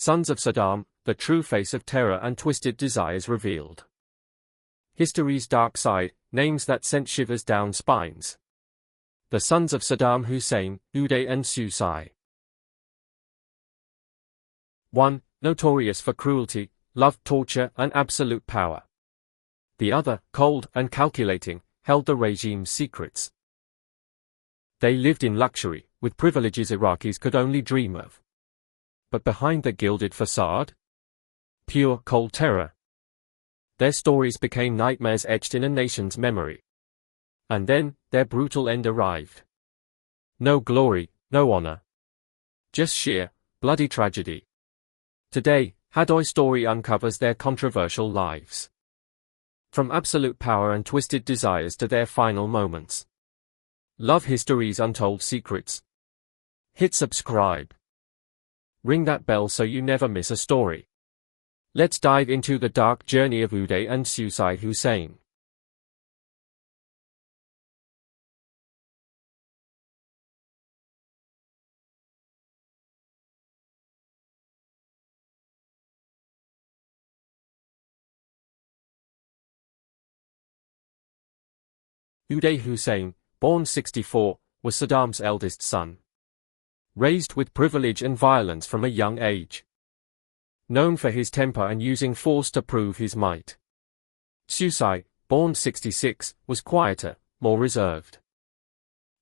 Sons of Saddam, the true face of terror and twisted desires revealed. History's dark side, names that sent shivers down spines. The Sons of Saddam Hussein, Uday and Qusai. 1. Notorious for cruelty, loved torture and absolute power. The other, cold and calculating, held the regime's secrets. They lived in luxury, with privileges Iraqis could only dream of. But behind the gilded facade? Pure, cold terror. Their stories became nightmares etched in a nation's memory. And then, their brutal end arrived. No glory, no honor. Just sheer, bloody tragedy. Today, Hadoi's story uncovers their controversial lives. From absolute power and twisted desires to their final moments. Love history's untold secrets? Hit subscribe. Ring that bell so you never miss a story. Let's dive into the dark journey of Uday and Qusai Hussein. Uday Hussein, born 64, was Saddam's eldest son. Raised with privilege and violence from a young age. Known for his temper and using force to prove his might. Qusai, born 66, was quieter, more reserved.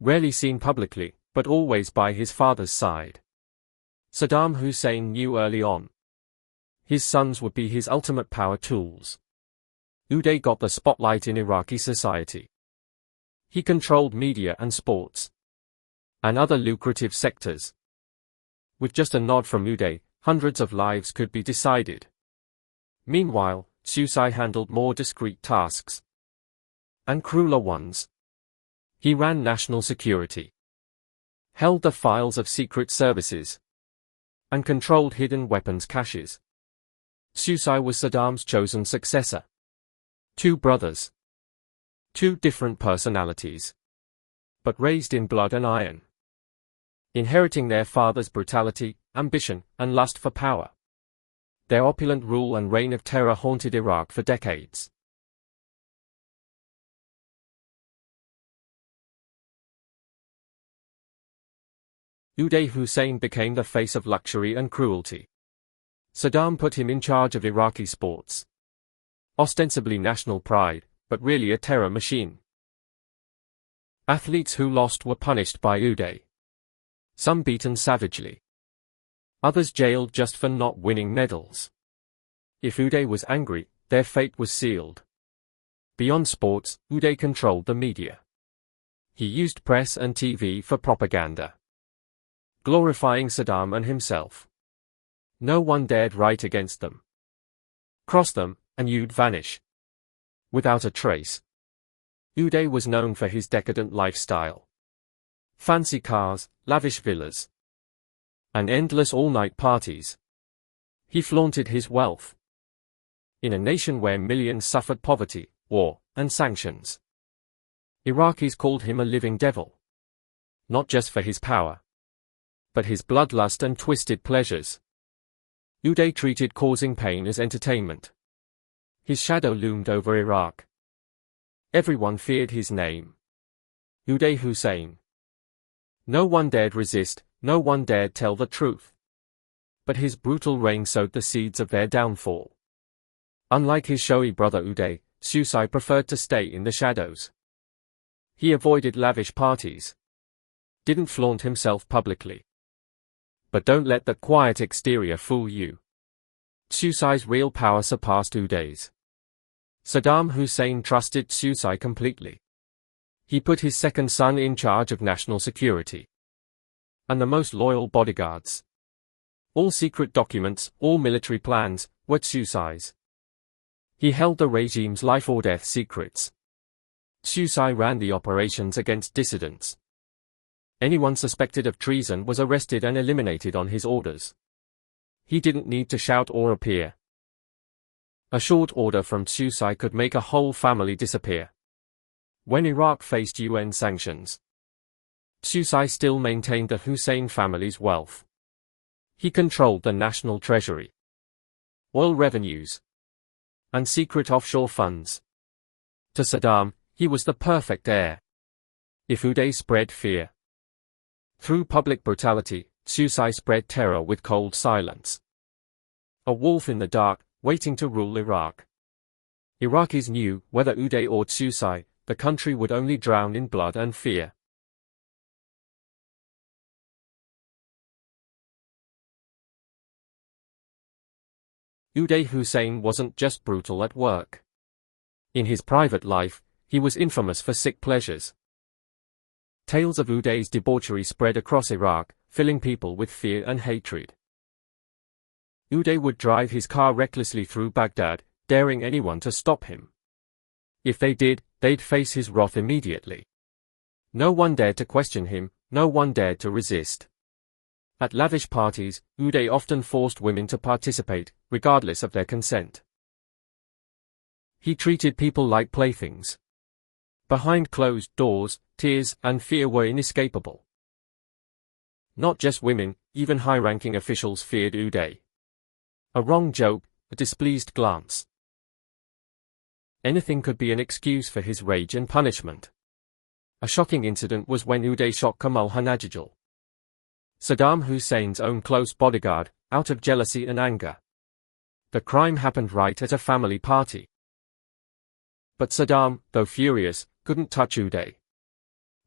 Rarely seen publicly, but always by his father's side. Saddam Hussein knew early on. His sons would be his ultimate power tools. Uday got the spotlight in Iraqi society. He controlled media and sports. And other lucrative sectors. With just a nod from Uday, hundreds of lives could be decided. Meanwhile, Qusai handled more discreet tasks. And crueler ones. He ran national security. Held the files of secret services. And controlled hidden weapons caches. Qusai was Saddam's chosen successor. Two brothers. Two different personalities. But raised in blood and iron. Inheriting their father's brutality, ambition, and lust for power. Their opulent rule and reign of terror haunted Iraq for decades. Uday Hussein became the face of luxury and cruelty. Saddam put him in charge of Iraqi sports. Ostensibly national pride, but really a terror machine. Athletes who lost were punished by Uday. Some beaten savagely. Others jailed just for not winning medals. If Uday was angry, their fate was sealed. Beyond sports, Uday controlled the media. He used press and TV for propaganda. Glorifying Saddam and himself. No one dared write against them. Cross them, and you'd vanish. Without a trace. Uday was known for his decadent lifestyle. Fancy cars, lavish villas. And endless all-night parties. He flaunted his wealth. In a nation where millions suffered poverty, war, and sanctions. Iraqis called him a living devil. Not just for his power. But his bloodlust and twisted pleasures. Uday treated causing pain as entertainment. His shadow loomed over Iraq. Everyone feared his name. Uday Hussein. No one dared resist, no one dared tell the truth. But his brutal reign sowed the seeds of their downfall. Unlike his showy brother Uday, Qusai preferred to stay in the shadows. He avoided lavish parties. Didn't flaunt himself publicly. But don't let the quiet exterior fool you. Qusai's real power surpassed Uday's. Saddam Hussein trusted Qusai completely. He put his second son in charge of national security. And the most loyal bodyguards. All secret documents, all military plans, were Qusai's. He held the regime's life or death secrets. Qusai ran the operations against dissidents. Anyone suspected of treason was arrested and eliminated on his orders. He didn't need to shout or appear. A short order from Qusai could make a whole family disappear. When Iraq faced UN sanctions, Qusai still maintained the Hussein family's wealth. He controlled the national treasury, oil revenues, and secret offshore funds. To Saddam, he was the perfect heir. If Uday spread fear through public brutality, Qusai spread terror with cold silence. A wolf in the dark, waiting to rule Iraq. Iraqis knew, whether Uday or Qusai, the country would only drown in blood and fear. Uday Hussein wasn't just brutal at work. In his private life, he was infamous for sick pleasures. Tales of Uday's debauchery spread across Iraq, filling people with fear and hatred. Uday would drive his car recklessly through Baghdad, daring anyone to stop him. If they did, they'd face his wrath immediately. No one dared to question him, no one dared to resist. At lavish parties, Uday often forced women to participate, regardless of their consent. He treated people like playthings. Behind closed doors, tears and fear were inescapable. Not just women, even high-ranking officials feared Uday. A wrong joke, a displeased glance. Anything could be an excuse for his rage and punishment. A shocking incident was when Uday shot Kamal Hanajijal, Saddam Hussein's own close bodyguard, out of jealousy and anger. The crime happened right at a family party. But Saddam, though furious, couldn't touch Uday.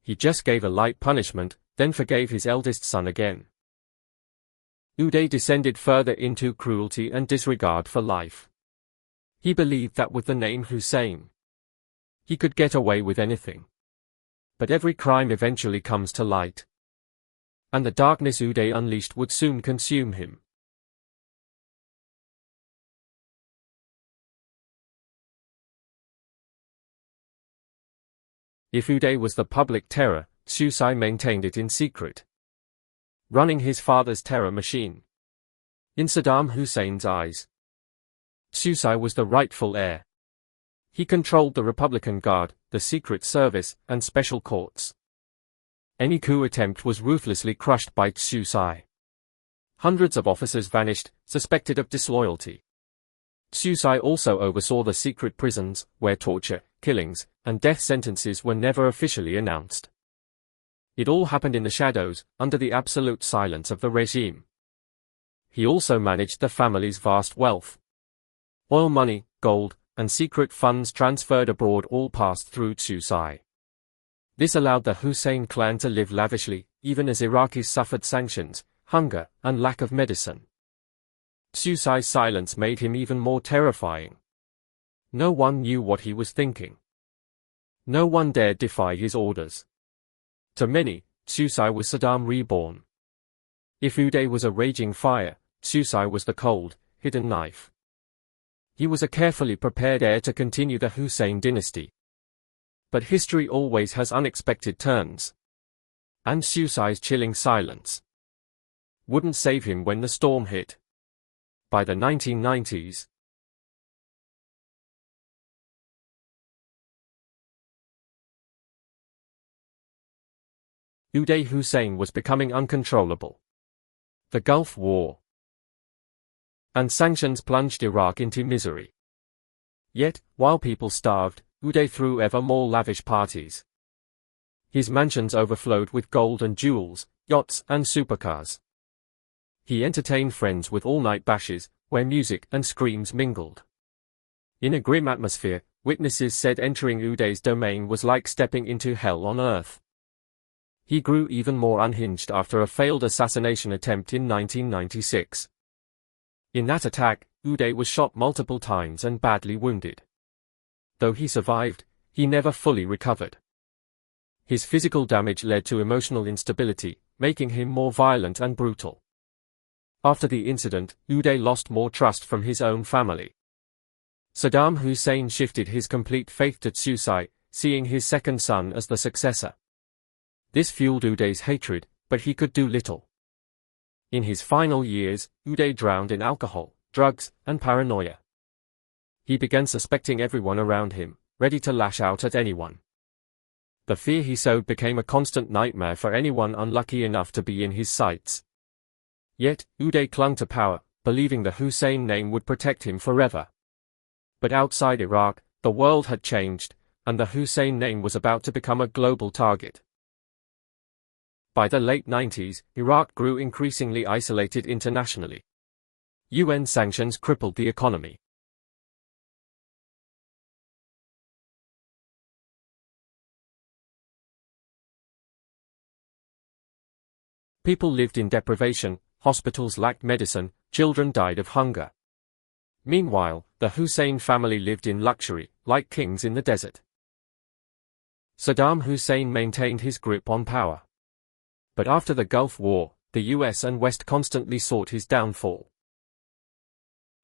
He just gave a light punishment, then forgave his eldest son again. Uday descended further into cruelty and disregard for life. He believed that with the name Hussein, he could get away with anything. But every crime eventually comes to light. And the darkness Uday unleashed would soon consume him. If Uday was the public terror, Qusai maintained it in secret, running his father's terror machine. In Saddam Hussein's eyes, Qusai was the rightful heir. He controlled the Republican Guard, the Secret Service, and special courts. Any coup attempt was ruthlessly crushed by Qusai. Hundreds of officers vanished, suspected of disloyalty. Qusai also oversaw the secret prisons, where torture, killings, and death sentences were never officially announced. It all happened in the shadows, under the absolute silence of the regime. He also managed the family's vast wealth. Oil money, gold, and secret funds transferred abroad all passed through Qusai. This allowed the Hussein clan to live lavishly, even as Iraqis suffered sanctions, hunger, and lack of medicine. Qusai's silence made him even more terrifying. No one knew what he was thinking. No one dared defy his orders. To many, Qusai was Saddam reborn. If Uday was a raging fire, Qusai was the cold, hidden knife. He was a carefully prepared heir to continue the Hussein dynasty. But history always has unexpected turns. And Qusai's chilling silence wouldn't save him when the storm hit. By the 1990s, Uday Hussein was becoming uncontrollable. The Gulf War and sanctions plunged Iraq into misery. Yet, while people starved, Uday threw ever more lavish parties. His mansions overflowed with gold and jewels, yachts and supercars. He entertained friends with all-night bashes, where music and screams mingled. In a grim atmosphere, witnesses said entering Uday's domain was like stepping into hell on earth. He grew even more unhinged after a failed assassination attempt in 1996. In that attack, Uday was shot multiple times and badly wounded. Though he survived, he never fully recovered. His physical damage led to emotional instability, making him more violent and brutal. After the incident, Uday lost more trust from his own family. Saddam Hussein shifted his complete faith to Qusai, seeing his second son as the successor. This fueled Uday's hatred, but he could do little. In his final years, Uday drowned in alcohol, drugs, and paranoia. He began suspecting everyone around him, ready to lash out at anyone. The fear he sowed became a constant nightmare for anyone unlucky enough to be in his sights. Yet, Uday clung to power, believing the Hussein name would protect him forever. But outside Iraq, the world had changed, and the Hussein name was about to become a global target. By the late 90s, Iraq grew increasingly isolated internationally. UN sanctions crippled the economy. People lived in deprivation, hospitals lacked medicine, children died of hunger. Meanwhile, the Hussein family lived in luxury, like kings in the desert. Saddam Hussein maintained his grip on power. But after the Gulf War, the US and West constantly sought his downfall.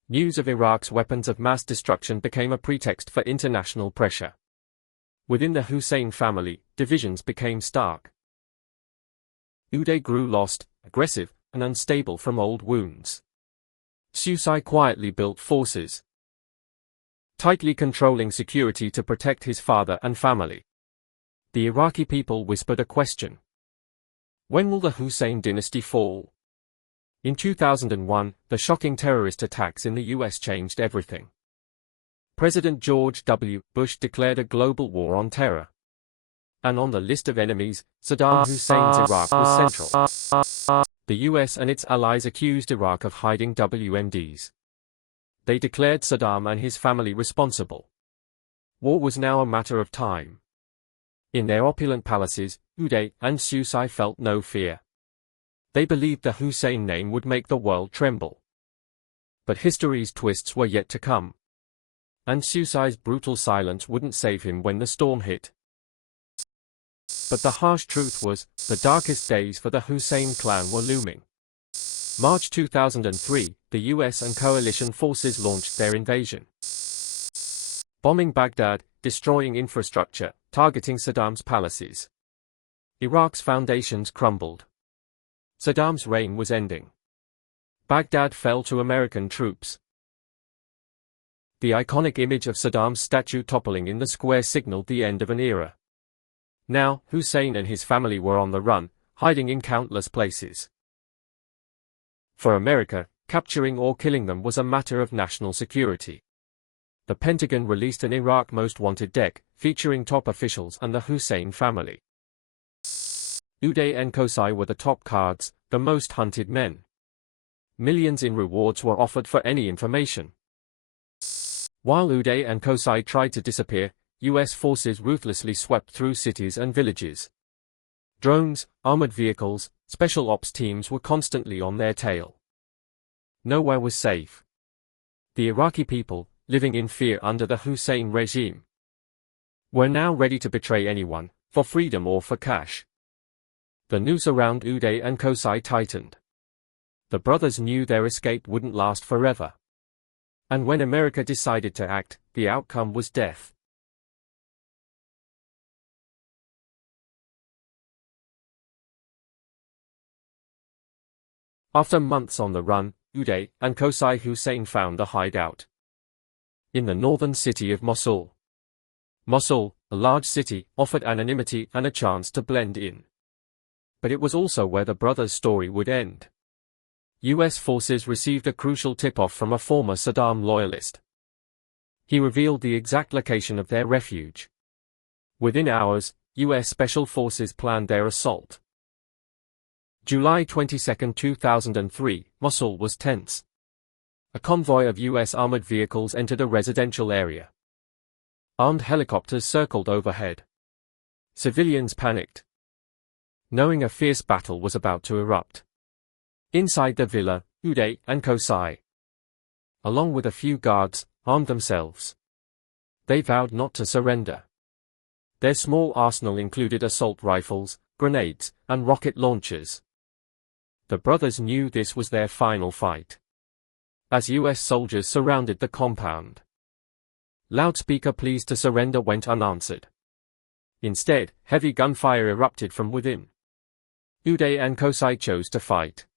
News of Iraq's weapons of mass destruction became a pretext for international pressure. Within the Hussein family, divisions became stark. Uday grew lost, aggressive, and unstable from old wounds. Qusai quietly built forces, tightly controlling security to protect his father and family. The Iraqi people whispered a question. When will the Hussein dynasty fall? In 2001, the shocking terrorist attacks in the US changed everything. President George W. Bush declared a global war on terror. And on the list of enemies, Saddam Hussein's Iraq was central. The US and its allies accused Iraq of hiding WMDs. They declared Saddam and his family responsible. War was now a matter of time. In their opulent palaces, Uday and Qusai felt no fear. They believed the Hussein name would make the world tremble. But history's twists were yet to come. And Qusai's brutal silence wouldn't save him when the storm hit. But the harsh truth was, the darkest days for the Hussein clan were looming. March 2003, the US and coalition forces launched their invasion. Bombing Baghdad, destroying infrastructure, targeting Saddam's palaces. Iraq's foundations crumbled. Saddam's reign was ending. Baghdad fell to American troops. The iconic image of Saddam's statue toppling in the square signaled the end of an era. Now, Hussein and his family were on the run, hiding in countless places. For America, capturing or killing them was a matter of national security. The Pentagon released an Iraq Most Wanted deck, featuring top officials and the Hussein family. Uday and Qusai were the top cards, the most hunted men. Millions in rewards were offered for any information. While Uday and Qusai tried to disappear, US forces ruthlessly swept through cities and villages. Drones, armored vehicles, special ops teams were constantly on their tail. Nowhere was safe. The Iraqi people, living in fear under the Hussein regime, were now ready to betray anyone, for freedom or for cash. The noose around Uday and Qusai tightened. The brothers knew their escape wouldn't last forever. And when America decided to act, the outcome was death. After months on the run, Uday and Qusai Hussein found a hideout in the northern city of Mosul. Mosul, a large city, offered anonymity and a chance to blend in. But it was also where the brothers' story would end. US forces received a crucial tip-off from a former Saddam loyalist. He revealed the exact location of their refuge. Within hours, US Special Forces planned their assault. July 22, 2003, Mosul was tense. A convoy of US armored vehicles entered a residential area. Armed helicopters circled overhead. Civilians panicked, knowing a fierce battle was about to erupt. Inside the villa, Uday and Qusai, along with a few guards, armed themselves. They vowed not to surrender. Their small arsenal included assault rifles, grenades, and rocket launchers. The brothers knew this was their final fight. As US soldiers surrounded the compound, loudspeaker pleas to surrender went unanswered. Instead, heavy gunfire erupted from within. Uday and Qusai chose to fight.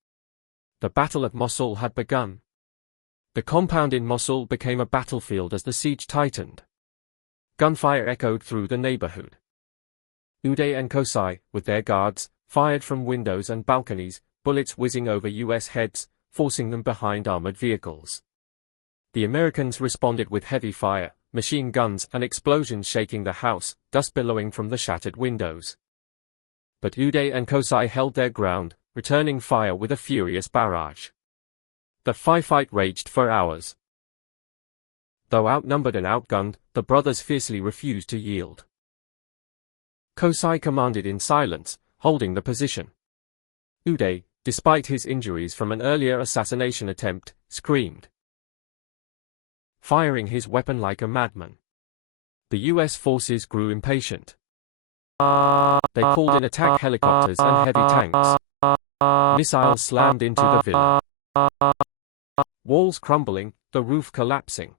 The Battle of Mosul had begun. The compound in Mosul became a battlefield as the siege tightened. Gunfire echoed through the neighborhood. Uday and Qusai, with their guards, fired from windows and balconies, bullets whizzing over U.S. heads, forcing them behind armored vehicles. The Americans responded with heavy fire, machine guns and explosions shaking the house, dust billowing from the shattered windows. But Uday and Qusai held their ground, returning fire with a furious barrage. The firefight raged for hours. Though outnumbered and outgunned, the brothers fiercely refused to yield. Qusai commanded in silence, holding the position. Uday, despite his injuries from an earlier assassination attempt, screamed, firing his weapon like a madman. The U.S. forces grew impatient. They called in attack helicopters and heavy tanks. Missiles slammed into the villa. Walls crumbling, the roof collapsing.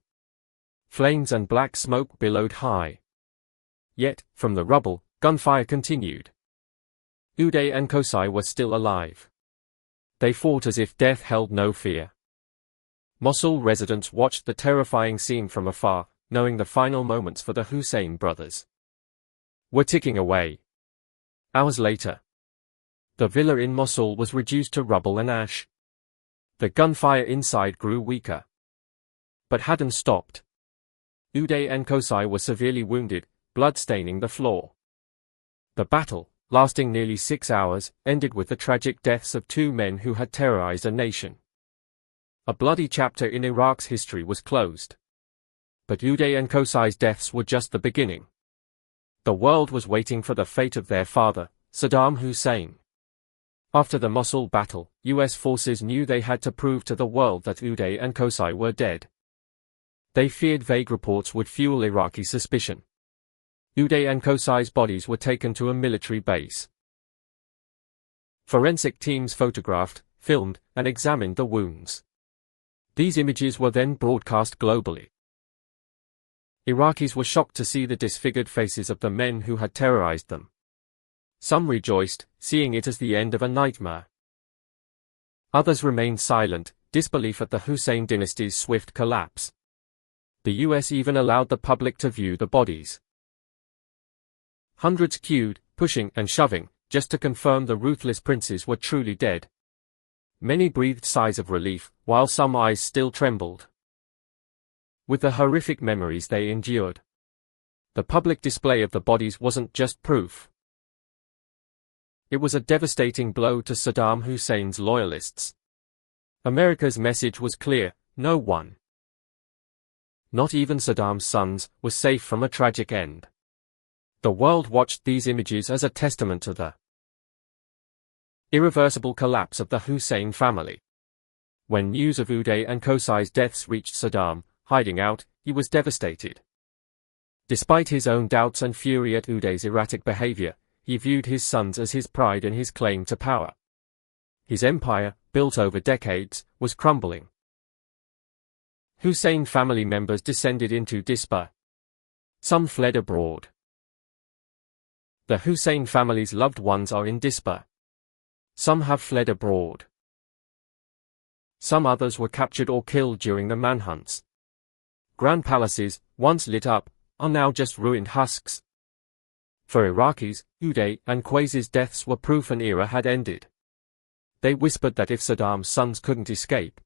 Flames and black smoke billowed high. Yet, from the rubble, gunfire continued. Uday and Qusai were still alive. They fought as if death held no fear. Mosul residents watched the terrifying scene from afar, knowing the final moments for the Hussein brothers were ticking away. Hours later, the villa in Mosul was reduced to rubble and ash. The gunfire inside grew weaker, but hadn't stopped. Uday and Qusai were severely wounded, blood staining the floor. The battle, lasting nearly 6 hours, ended with the tragic deaths of 2 men who had terrorized a nation. A bloody chapter in Iraq's history was closed. But Uday and Qusai's deaths were just the beginning. The world was waiting for the fate of their father, Saddam Hussein. After the Mosul battle, U.S. forces knew they had to prove to the world that Uday and Qusai were dead. They feared vague reports would fuel Iraqi suspicion. Uday and Qusai's bodies were taken to a military base. Forensic teams photographed, filmed, and examined the wounds. These images were then broadcast globally. Iraqis were shocked to see the disfigured faces of the men who had terrorized them. Some rejoiced, seeing it as the end of a nightmare. Others remained silent, disbelief at the Hussein dynasty's swift collapse. The U.S. even allowed the public to view the bodies. Hundreds queued, pushing and shoving, just to confirm the ruthless princes were truly dead. Many breathed sighs of relief, while some eyes still trembled with the horrific memories they endured. The public display of the bodies wasn't just proof. It was a devastating blow to Saddam Hussein's loyalists. America's message was clear: no one, not even Saddam's sons, was safe from a tragic end. The world watched these images as a testament to the irreversible collapse of the Hussein family. When news of Uday and Qusai's deaths reached Saddam, hiding out, he was devastated. Despite his own doubts and fury at Uday's erratic behavior, he viewed his sons as his pride and his claim to power. His empire, built over decades, was crumbling. Hussein family members descended into despair. Some fled abroad. The Hussein family's loved ones are in despair. Some have fled abroad. Some others were captured or killed during the manhunts. Grand palaces, once lit up, are now just ruined husks. For Iraqis, Uday and Qusai's deaths were proof an era had ended. They whispered that if Saddam's sons couldn't escape,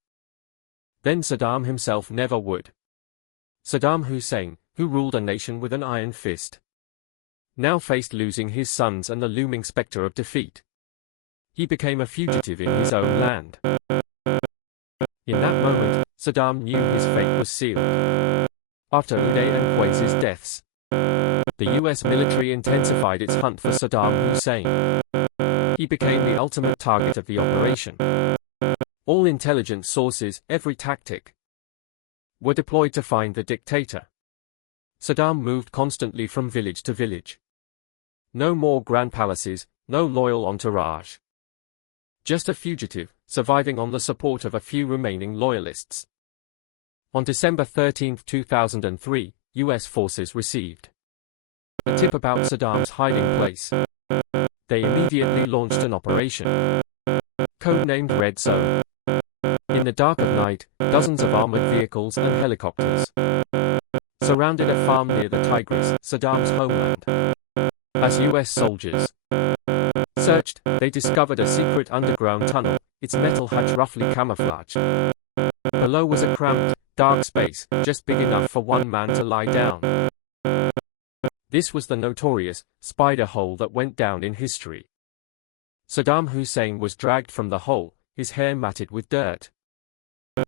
then Saddam himself never would. Saddam Hussein, who ruled a nation with an iron fist, now faced losing his sons and the looming specter of defeat. He became a fugitive in his own land. In that moment, Saddam knew his fate was sealed. After Uday and Qusai's deaths, the U.S. military intensified its hunt for Saddam Hussein. He became the ultimate target of the operation. All intelligence sources, every tactic, were deployed to find the dictator. Saddam moved constantly from village to village. No more grand palaces, no loyal entourage. Just a fugitive, surviving on the support of a few remaining loyalists. On December 13, 2003, U.S. forces received a tip about Saddam's hiding place. They immediately launched an operation, codenamed Red Zone. In the dark of night, dozens of armored vehicles and helicopters surrounded a farm near the Tigris, Saddam's homeland. As U.S. soldiers searched, they discovered a secret underground tunnel. Its metal hatch roughly camouflaged. Below was a cramped, dark space, just big enough for one man to lie down. This was the notorious spider hole that went down in history. Saddam Hussein was dragged from the hole, his hair matted with dirt.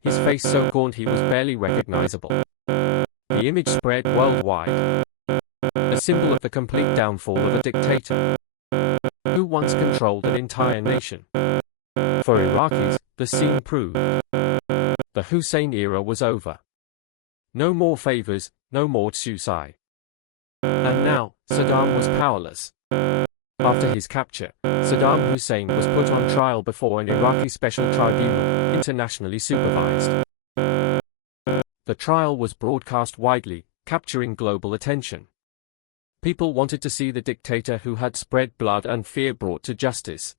His face so gaunt he was barely recognizable. The image spread worldwide. A symbol of the complete downfall of a dictator who once controlled an entire nation. For Iraqis, the scene proved the Hussein era was over. No more favors, no more Qusai. And now, Saddam was powerless. After his capture, Saddam Hussein was put on trial before an Iraqi special tribunal, internationally supervised. The trial was broadcast widely, capturing global attention. People wanted to see the dictator who had spread blood and fear brought to justice.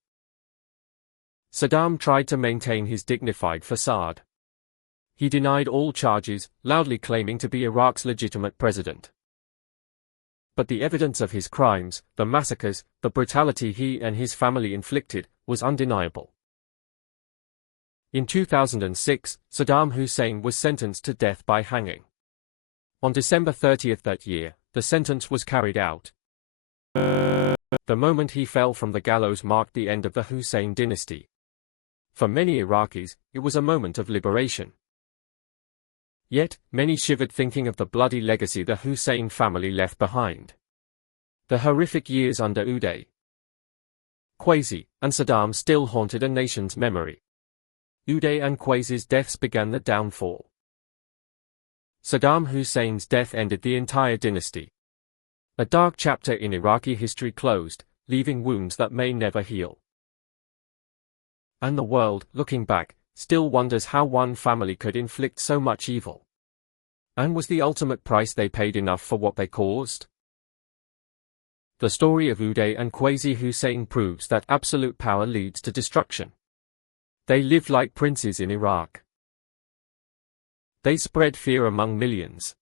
Saddam tried to maintain his dignified facade. He denied all charges, loudly claiming to be Iraq's legitimate president. But the evidence of his crimes, the massacres, the brutality he and his family inflicted, was undeniable. In 2006, Saddam Hussein was sentenced to death by hanging. On December 30 that year, the sentence was carried out. The moment he fell from the gallows marked the end of the Hussein dynasty. For many Iraqis, it was a moment of liberation. Yet, many shivered thinking of the bloody legacy the Hussein family left behind. The horrific years under Uday, Qusai, and Saddam still haunted a nation's memory. Uday and Qusai's deaths began the downfall. Saddam Hussein's death ended the entire dynasty. A dark chapter in Iraqi history closed, leaving wounds that may never heal. And the world, looking back, still wonders how one family could inflict so much evil. And was the ultimate price they paid enough for what they caused? The story of Uday and Qusai Hussein proves that absolute power leads to destruction. They lived like princes in Iraq. They spread fear among millions.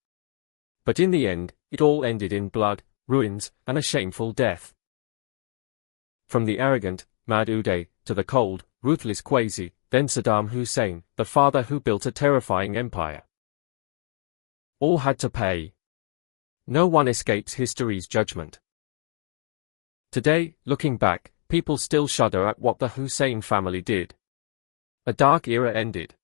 But in the end, it all ended in blood, ruins, and a shameful death. From the arrogant, mad Uday, to the cold, ruthless Qusai, then Saddam Hussein, the father who built a terrifying empire. All had to pay. No one escapes history's judgment. Today, looking back, people still shudder at what the Hussein family did. A dark era ended.